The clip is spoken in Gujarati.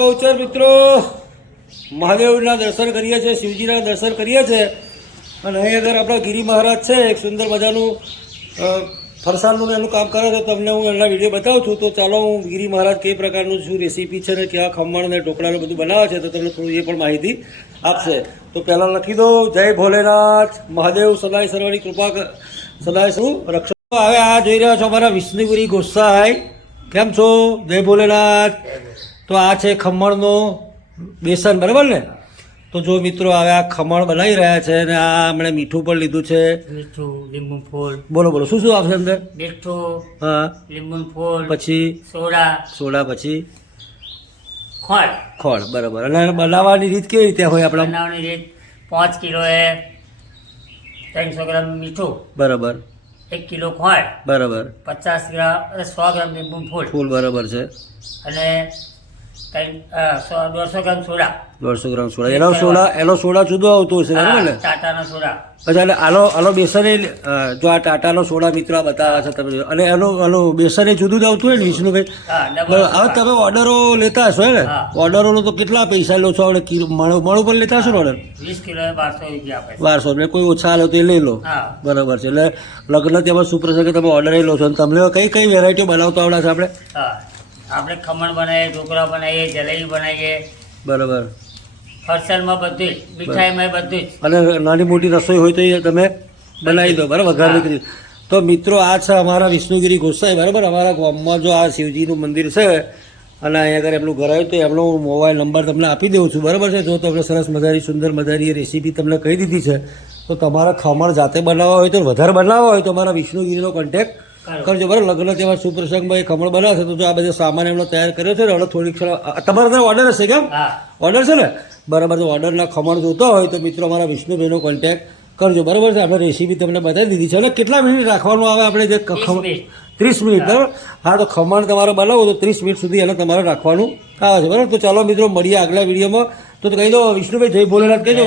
બહુચર મિત્રો મહાદેવના દર્શન કરીએ છીએ, શિવજીના દર્શન કરીએ છીએ અને અહીં આગળ આપણા ગિરી મહારાજ છે, એક સુંદર મજાનું ફરસાણનું એનું કામ કરે છે. તમને હું એના વિડીયો બતાવું છું. તો ચાલો હું ગિરી મહારાજ કઈ પ્રકારનું શું રેસીપી છે ને કેવા ખમણ ને ઢોકળાને બધું બનાવે છે તો તમને થોડું એ પણ માહિતી આપશે. તો પહેલાં લખી દો જય ભોલેનાથ, મહાદેવ સદાય સર્વની કૃપા સદાય શું રક્ષણ. હવે આ જોઈ રહ્યા છો અમારા વિષ્ણુગીરી ગોસાઈ, કેમ છો? જય ભોલેનાથ. તો આ છે ખમણનો બેસન, બરાબર ને? તો જો મિત્રો હવે આ ખમણ બનાવી રહ્યા છે અને આ હમણાં મીઠું પણ લીધું છે. મીઠું, લીંબુ ફૂલ. બોલો બોલો શું શું આવશે અંદર? મીઠું, હા, લીંબુ ફૂલ, પછી સોડા, પછી ખોળ. બરાબર. અને બનાવવાની રીત કેવી રીતે હોય આપણા? બનાવવાની રીત 5 કિલોએ 300 ગ્રામ મીઠું, બરાબર, 1 કિલો ખોળ, બરાબર, 50 ગ્રામ 100 ગ્રામ લીંબુ ફૂલ, બરાબર છે, અને 150 ગ્રામ સોડા. 150 ગ્રામ સોડા. એનો સોડા જુદો આવતો હશે, બરાબર ને? ટાટાનો સોડા. પછી આનો બેસન જો આ ટાટાનો સોડા મિત્રો બતાવે છે તમે, અને એનું બેસન જુદું જ આવતું હોય ને વિષ્ણુભાઈ? હવે તમે ઓર્ડરો લેતા હશો ને? ઓર્ડરોનો તો કેટલા પૈસા લો છો? આપણે મળું પણ લેતા હશો ને ઓર્ડર? 20 કિલો 1200 રૂપિયા આપે. 1200 એટલે કોઈ ઓછા લે તો એ લઈ લો, બરાબર છે. એટલે લગ્ન તેમાં સુપ્રસંગે તમે ઓર્ડર લઈ લો છો. અને તમને કઈ વેરાયટીઓ બનાવતા આવડે છે આપણે? આપણે ખમણ બનાવીએ, ઢોકળા બનાવીએ, જલેબી બનાવીએ, બરાબર, ફરસાણમાં બધું જ, મીઠાઈમાં બધું જ. અને નાની મોટી રસોઈ હોય તો એ તમે બનાવી દો, બરાબર, ઘરની કરી. તો મિત્રો આ છે અમારા વિષ્ણુગીરી ગોસાઈ, બરાબર. અમારા ગામમાં જો આ શિવજીનું મંદિર છે અને અહીંયા આગળ એમનું ઘર આવ્યું તો એમનો મોબાઈલ નંબર તમને આપી દઉં છું, બરાબર છે. જો તમને સરસ મજાની સુંદર મજાની રેસીપી તમને કહી દીધી છે તો તમારા ખમણ જાતે બનાવવા હોય તો વધારે બનાવવા હોય તો અમારા વિષ્ણુગીરીનો કોન્ટેક્ટ કરજો, બરાબર. લગ્ન તેવા સુપ્રસંગમાં એ ખમણ બનાવશે તો જો આ બધો સામાન એમનો તૈયાર કર્યો છે ને, હવે થોડીક તમારા ત્યાં ઓર્ડર હશે, કેમ? ઓર્ડર છે ને, બરાબર. તો ઓર્ડરના ખમણ જોતા હોય તો મિત્રો અમારા વિષ્ણુભાઈનો કોન્ટેક્ટ કરજો, બરાબર છે. આપણે રેસીપી તમને બતાવી દીધી છે. અને કેટલા મિનિટ રાખવાનું આવે આપણે જે ખમણ? 30 મિનિટ, બરાબર. હા, તો ખમણ તમારે બનાવો તો 30 મિનિટ સુધી એને તમારે રાખવાનું આવે છે, બરાબર. તો ચાલો મિત્રો મળીએ આગલા વિડીયોમાં. તો કહી દો વિષ્ણુભાઈ જય ભોલેનાથ કહી દો.